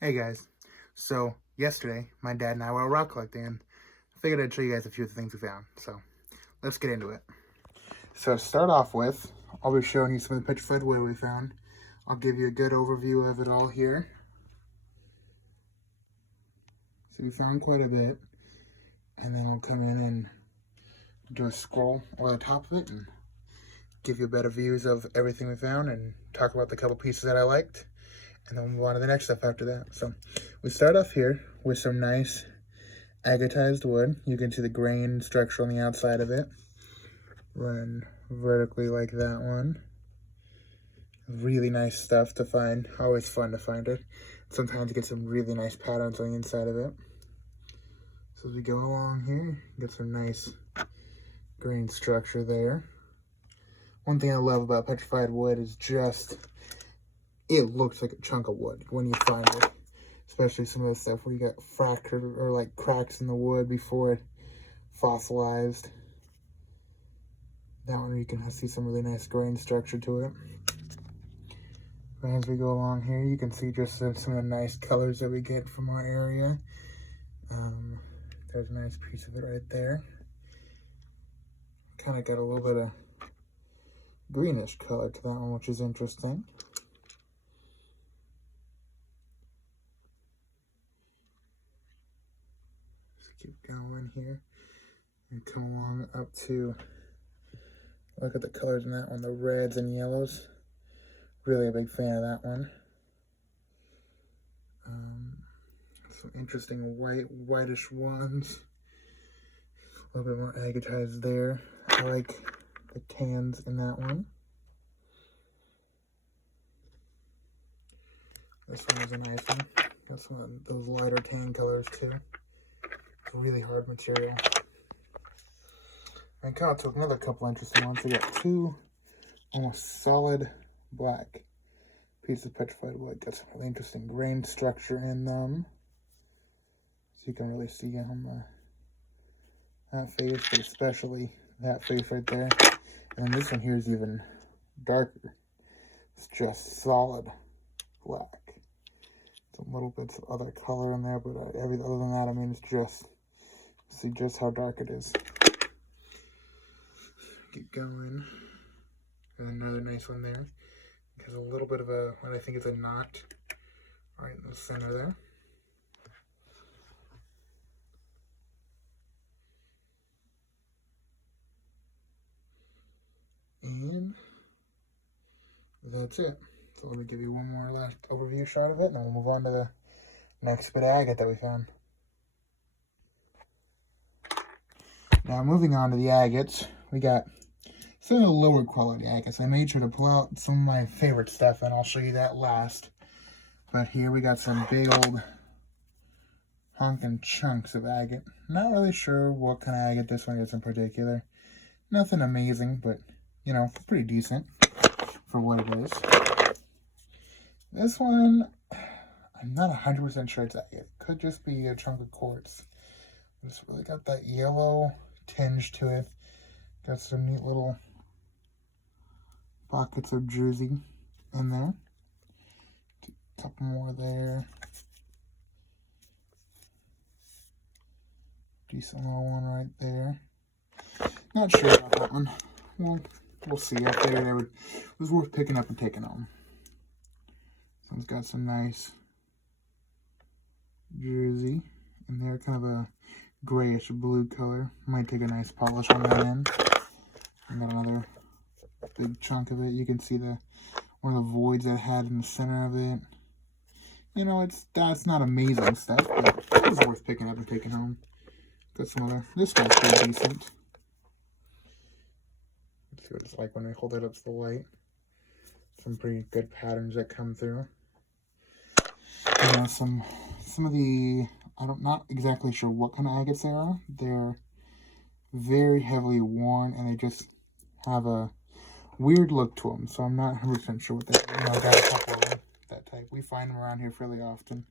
Hey guys, so yesterday my dad and I were rock collecting and I figured I'd show you guys a few of the things we found. So let's get into it. So to start off with, I'll be showing you some of the petrified wood we found. I'll give you a good overview of it all here. So we found quite a bit, and then I'll come in and do a scroll over the top of it and give you better views of everything we found and talk about the couple pieces that I liked. And then we'll move on to the next stuff after that. So we start off here with some nice agatized wood. You can see the grain structure on the outside of it, running vertically like that one. Really nice stuff to find. Always fun to find it. Sometimes you get some really nice patterns on the inside of it. So as we go along here, get some nice grain structure there. One thing I love about petrified wood is just it looks like a chunk of wood when you find it. Especially some of the stuff where you got fractured or like cracks in the wood before it fossilized. That one you can see some really nice grain structure to it. As we go along here, you can see just some of the nice colors that we get from our area. There's a nice piece of it right there. Kind of got a little bit of greenish color to that one, which is interesting. Just keep going here and come along up to look at the colors in that one, the reds and yellows. Really a big fan of that one. Some interesting whitish ones. A little bit more agatized there. I like the tans in that one. This one is a nice one. Got some of those lighter tan colors too. It's a really hard material. I kind of took another couple interesting ones. We got two almost solid black pieces of petrified wood. Got some really interesting grain structure in them. So you can really see on that face, but especially that face right there. And then this one here is even darker. It's just solid black. Some little bits of other color in there, but other than that, I mean, it's just, see just how dark it is. Keep going. And another nice one there. It has a little bit of a, what I think is a knot right in the center there. And that's it. So let me give you one more last overview shot of it, and then we'll move on to the next bit of agate that we found. Now moving on to the agates, we got some of the lower quality agates. I made sure to pull out some of my favorite stuff, and I'll show you that last. But here we got some big old honking chunks of agate. Not really sure what kind of agate this one is in particular. Nothing amazing, but, you know, pretty decent for what it is. This one, I'm not 100% sure it's agate. It could just be a chunk of quartz. It's really got that yellow tinge to it. Got some neat little pockets of druzy in there. A couple more there. Decent little one right there. Not sure about that one. Well, we'll see. I figured it was worth picking up and taking home. This one's got some nice druzy in there, kind of a grayish blue color. Might take a nice polish on that end. And got another big chunk of it. You can see one of the voids that it had in the center of it. You know, that's not amazing stuff, but it was worth picking up and taking home. Got some other. This one's pretty decent. Let's see what it's like when we hold it up to the light. Some pretty good patterns that come through. You know, some of the, not exactly sure what kind of agates they are. They're very heavily worn, and they just have a weird look to them. So I'm not 100% sure what they are. You know, I got a couple of them, that type. We find them around here fairly often.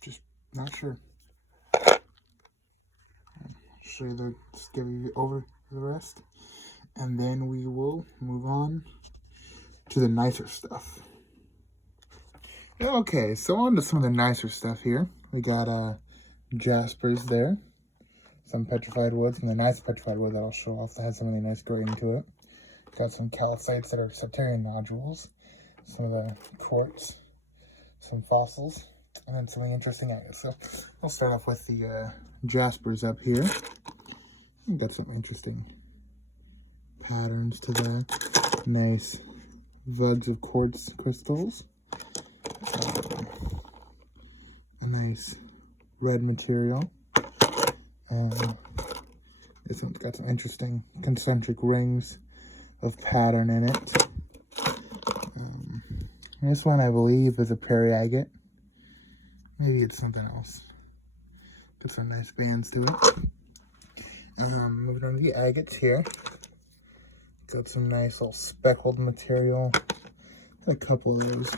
Just not sure. Show you just give you over the rest, and then we will move on to the nicer stuff. Okay, so on to some of the nicer stuff here. We got jaspers there, some petrified woods, and the nice petrified wood that I'll show off that has some really nice grading to it. Got some calcites that are septarian nodules, some of the quartz, some fossils, and then some interesting agates. So I'll start off with the jaspers up here. Got some interesting patterns to that. Nice vugs of quartz crystals. A nice red material. And this one's got some interesting concentric rings of pattern in it. This one, I believe, is a prairie agate. Maybe it's something else. Got some nice bands to it. Moving on to the agates here. Got some nice little speckled material. A couple of those.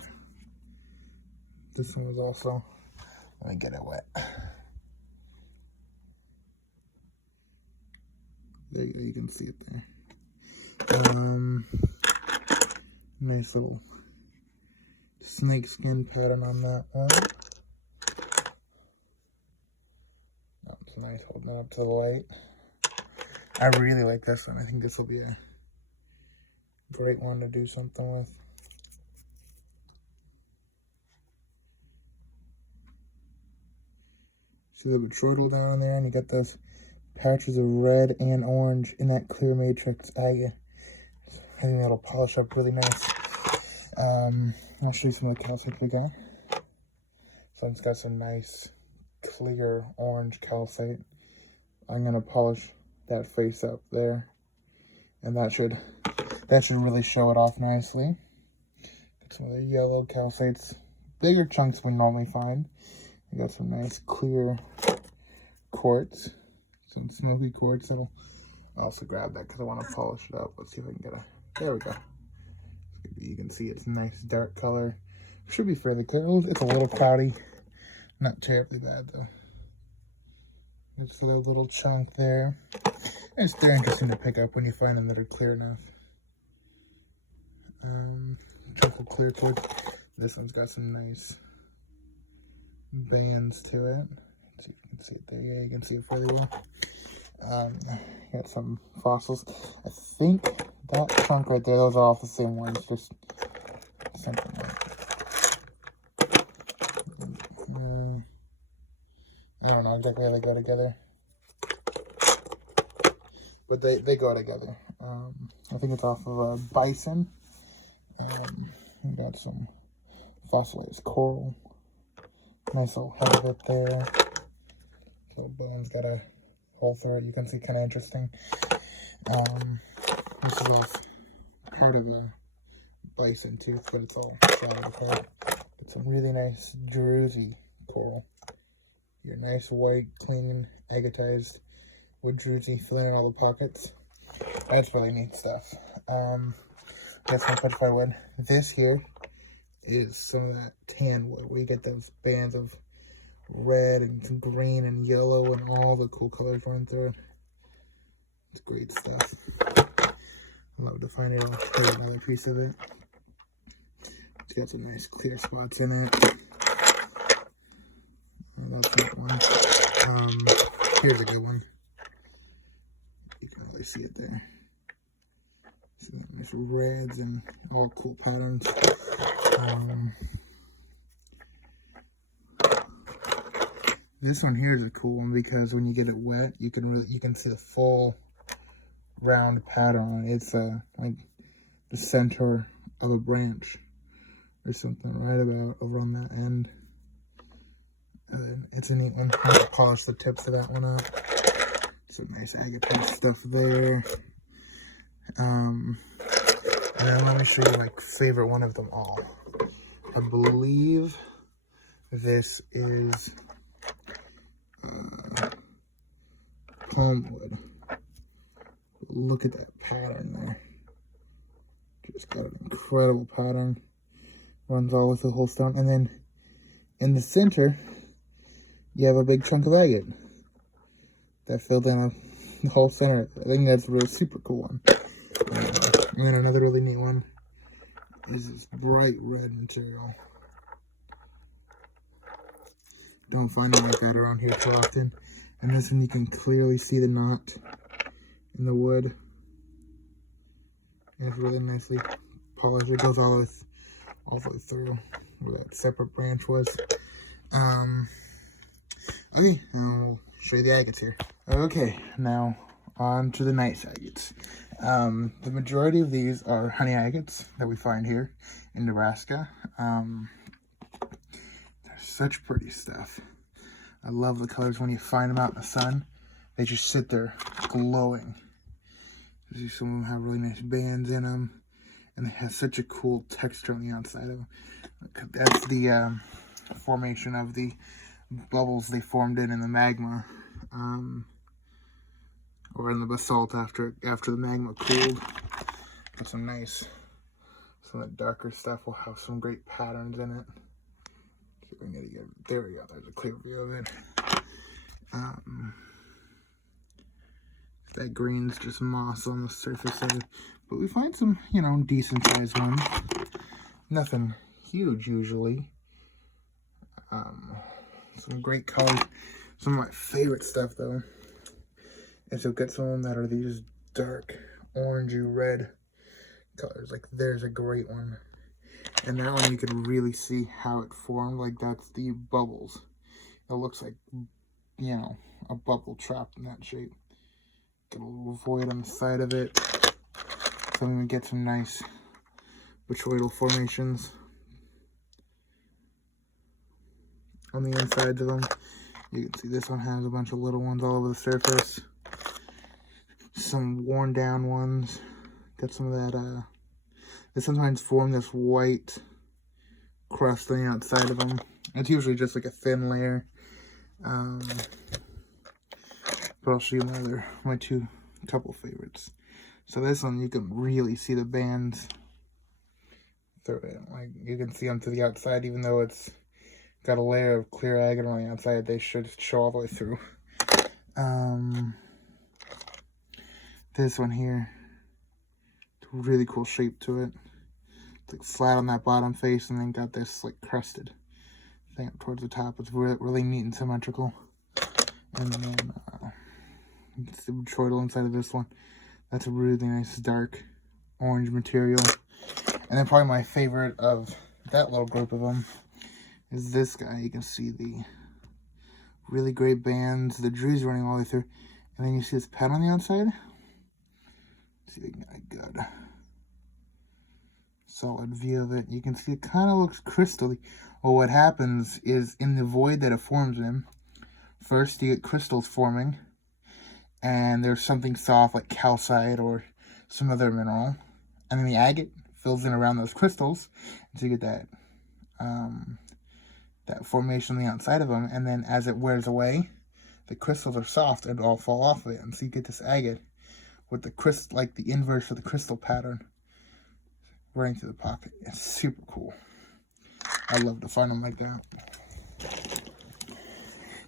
This one was also, let me get it wet. There you go, you can see it there. Nice little snake skin pattern on that one. That's nice, holding it up to the light. I really like this one. I think this will be a great one to do something with. See the betroidal down there, and you got those patches of red and orange in that clear matrix agate. I think that'll polish up really nice. I'll show you some of the calcite we got. So it's got some nice clear orange calcite. I'm gonna polish that face up there, and that should really show it off nicely. Got some of the yellow calcites, bigger chunks we normally find. We got some nice clear quartz, some smoky quartz. I'll also grab that because I want to polish it up. Let's see if I can get a, there we go. You can see it's a nice dark color. Should be fairly clear. It's a little cloudy, not terribly bad though. Just a little chunk there. They're interesting to pick up when you find them that are clear enough. Chunk of clear quartz. This one's got some nice bands to it. Let's see if you can see it there. Yeah, you can see it fairly well. Got some fossils. I think that chunk right there, those are all the same ones, just something like I don't know exactly how they go together, but they go together. I think it's off of a bison, and we got some fossilized coral. Nice little head of it there. So the bone's got a hole through it. You can see, kind of interesting. This is all part of a bison tooth, but it's all shattered apart. It's some really nice druzy coral. Your nice white, clean, agatized wood druzy, filling in all the pockets. That's really neat stuff. That's some petrified wood. This here is some of that tan wood, where you get those bands of red and green and yellow and all the cool colors running through it. It's great stuff. I love to find it. Here's another piece of it. It's got some nice clear spots in it. That's that one. Here's a good one. You can really see it there. See that nice reds and all cool patterns. This one here is a cool one because when you get it wet, you can see the full round pattern. It's like the center of a branch or something right about over on that end. It's a neat one. I'm gonna polish the tips of that one up. Some nice agate stuff there. And then let me show you my favorite one of them all. I believe this is palm wood. Look at that pattern there. Just got an incredible pattern. Runs all with the whole stone. And then in the center, you have a big chunk of agate that filled in the whole center. I think that's a really super cool one. And then another really neat one is this bright red material. Don't find it like that around here too often. And this one you can clearly see the knot in the wood. And it's really nicely polished. It goes all the way through where that separate branch was. Okay, we'll show you the agates here. Okay, now on to the nice agates. The majority of these are honey agates that we find here in Nebraska. They're such pretty stuff. I love the colors when you find them out in the sun. They just sit there glowing. You see some of them have really nice bands in them, and they have such a cool texture on the outside of them. That's the formation of the bubbles they formed in the magma, or in the basalt after the magma cooled. Got some of that darker stuff will have some great patterns in it. There we go. There's a clear view of it. That green's just moss on the surface of it, but we find some, decent sized ones. Nothing huge usually. Some great colors. Some of my favorite stuff though is you'll get some of them that are these dark orangey red colors. Like there's a great one, and that one you can really see how it formed. Like that's the bubbles. It looks like, a bubble trapped in that shape. Get a little void on the side of it. So I'm gonna get some nice botryoidal formations on the insides of them. You can see this one has a bunch of little ones all over the surface. Some worn down ones. Got some of that, they sometimes form this white crust on the outside of them. It's usually just like a thin layer. But I'll show you my couple favorites. So this one, you can really see the bands through it. Like you can see them to the outside, even though it's got a layer of clear agate on the outside. They should show all the way through. This one here, it's a really cool shape to it. It's like flat on that bottom face, and then got this like crusted thing up towards the top. It's really neat and symmetrical. And then it's the botryoidal inside of this one. That's a really nice dark orange material. And then probably my favorite of that little group of them is this guy. You can see the really great bands, the druze running all the way through. And then you see this pad on the outside. Let's see if we can get a good solid view of it. You can see it kind of looks crystally. Well, what happens is in the void that it forms in, first you get crystals forming, and there's something soft like calcite or some other mineral, and then the agate fills in around those crystals, and so you get that formation on the outside of them. And then as it wears away, the crystals are soft and all fall off of it, and so you get this agate with the crystal, like the inverse of the crystal pattern running through the pocket. It's super cool. I love to find them like that.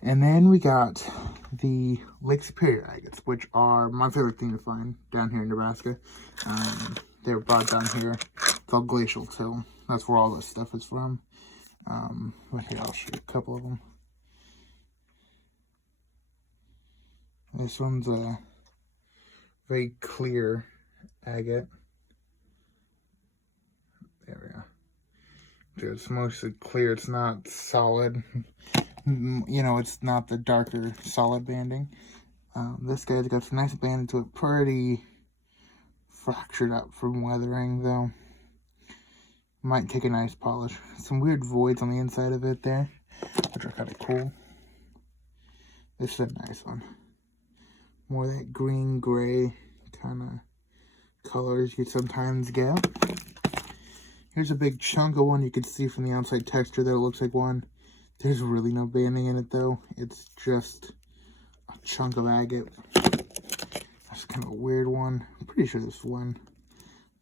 And then we got the Lake Superior agates, which are my favorite thing to find down here in Nebraska. They were brought down here. It's called Glacial Till. That's where all this stuff is from. But here, I'll show you a couple of them. This one's a very clear agate. There we go. It's mostly clear. It's not solid. It's not the darker solid banding. This guy's got some nice banding to it. Pretty fractured up from weathering, though. Might take a nice polish. Some weird voids on the inside of it there, which are kind of cool. This is a nice one. More that green-gray kind of colors you sometimes get. Here's a big chunk of one. You can see from the outside texture that it looks like one. There's really no banding in it, though. It's just a chunk of agate. That's kind of a weird one. I'm pretty sure this one.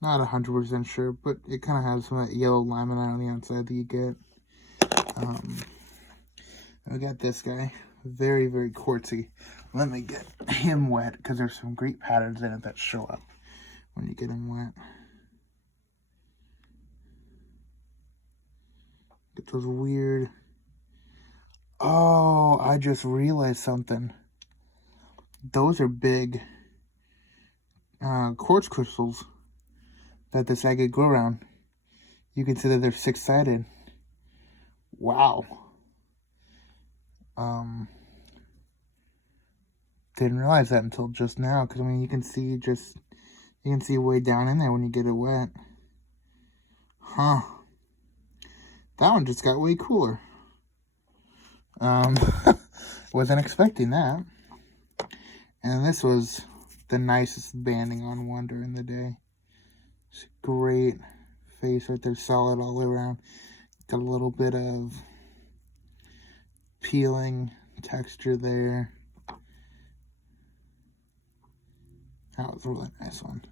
Not 100% sure, but it kind of has some of that yellow laminate on the outside that you get. I got this guy. Very, very quartzy. Let me get him wet, because there's some great patterns in it that show up when you get him wet. Get those weird Oh, I just realized something. Those are big quartz crystals that this agate grew around. You can see that they're six-sided. Wow. Didn't realize that until just now, because I mean you can see way down in there when you get it wet. Huh. That one just got way cooler. Wasn't expecting that. And this was the nicest banding on one during the day. It's a great face right there, solid all the way around. Got a little bit of peeling texture there. That was a really nice one.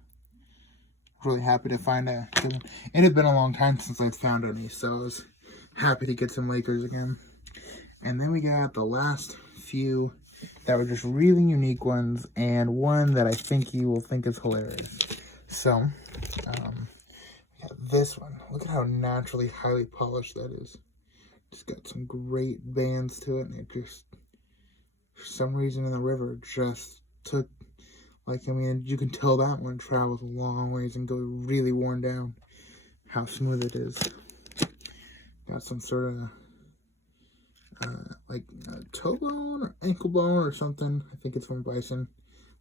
Really happy to find a good one. It had been a long time since I'd found any, so I was happy to get some Lakers again. And then we got the last few that were just really unique ones, and one that I think you will think is hilarious. So, we got this one. Look at how naturally highly polished that is. Just got some great bands to it, and it just, for some reason in the river, just took, like, I mean, you can tell that one travels a long ways and goes really worn down, how smooth it is. Got some sort of, like toe bone or ankle bone or something. I think it's from bison.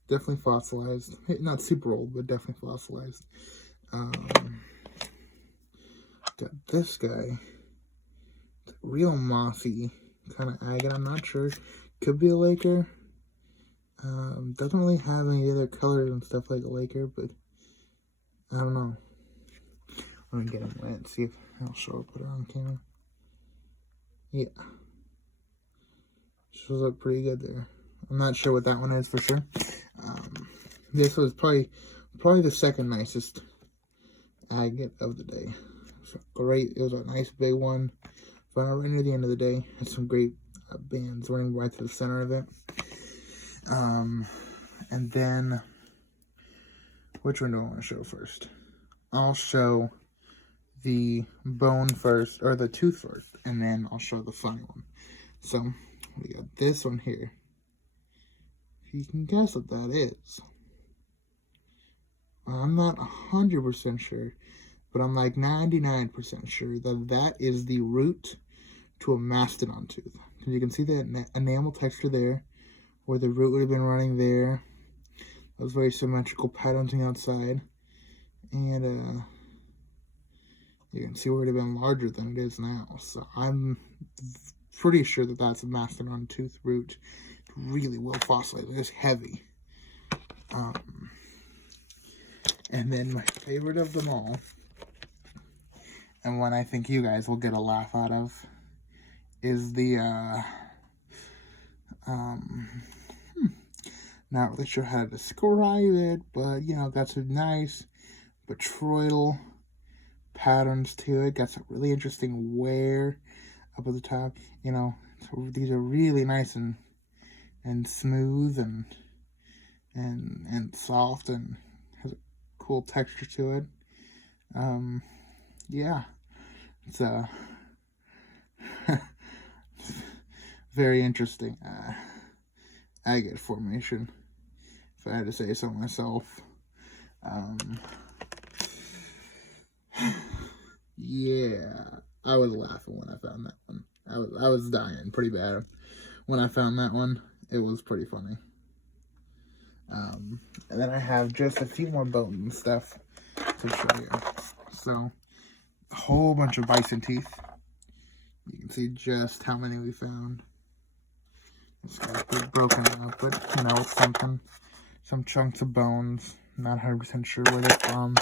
Definitely fossilized. Not super old, but definitely fossilized. Got this guy. Real mossy kind of agate. I'm not sure. Could be a Laker. Doesn't really have any other colors and stuff like a Laker, but I don't know. Let me get him wet and see if I'll show up on camera. Yeah. Shows up pretty good there. I'm not sure what that one is for sure. This was probably the second nicest agate of the day. So great. It was a nice big one. Found it right near the end of the day. Had some great bands running right to the center of it. And then, which one do I want to show first? I'll show the bone first, or the tooth first, and then I'll show the funny one. So, we got this one here. If you can guess what that is. I'm not 100% sure, but I'm like 99% sure that that is the root to a mastodon tooth. Because you can see that enamel texture there, where the root would have been running there. Those very symmetrical patterns on the outside. And you can see where it would have been larger than it is now. So I'm pretty sure that that's a mastodon tooth root. Really well fossilized. It's heavy. And then my favorite of them all, and one I think you guys will get a laugh out of, is the not really sure how to describe it, but you know, got some nice botryoidal patterns to it. Got some really interesting wear up at the top. You know, so these are really nice and smooth and soft, and has a cool texture to it. Yeah, it's very interesting agate formation, if I had to say so myself. Yeah, I was laughing when I found that one. I was dying pretty bad when I found that one. It was pretty funny. And then I have just a few more bone and stuff to show you. So, a whole bunch of bison teeth. You can see just how many we found. It's got a bit broken up, but you know, it's something. Some chunks of bones. Not 100% sure where they're from.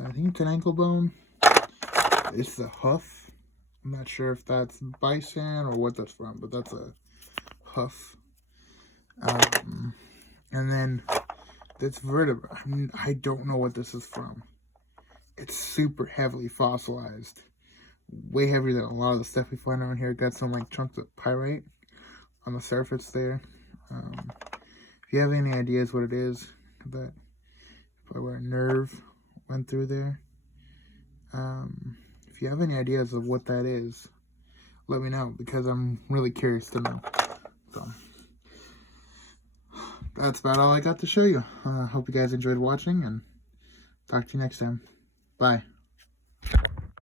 I think it's an ankle bone. It's the hoof. I'm not sure if that's bison or what that's from, but that's a hoof. And then this vertebra. I mean, I don't know what this is from. It's super heavily fossilized. Way heavier than a lot of the stuff we find around here. Got some like chunks of pyrite on the surface there. If you have any ideas what it is, that probably where a nerve went through there. if you have any ideas of what that is, let me know, because I'm really curious to know. So that's about all I got to show you. Hope you guys enjoyed watching, and talk to you next time. Bye.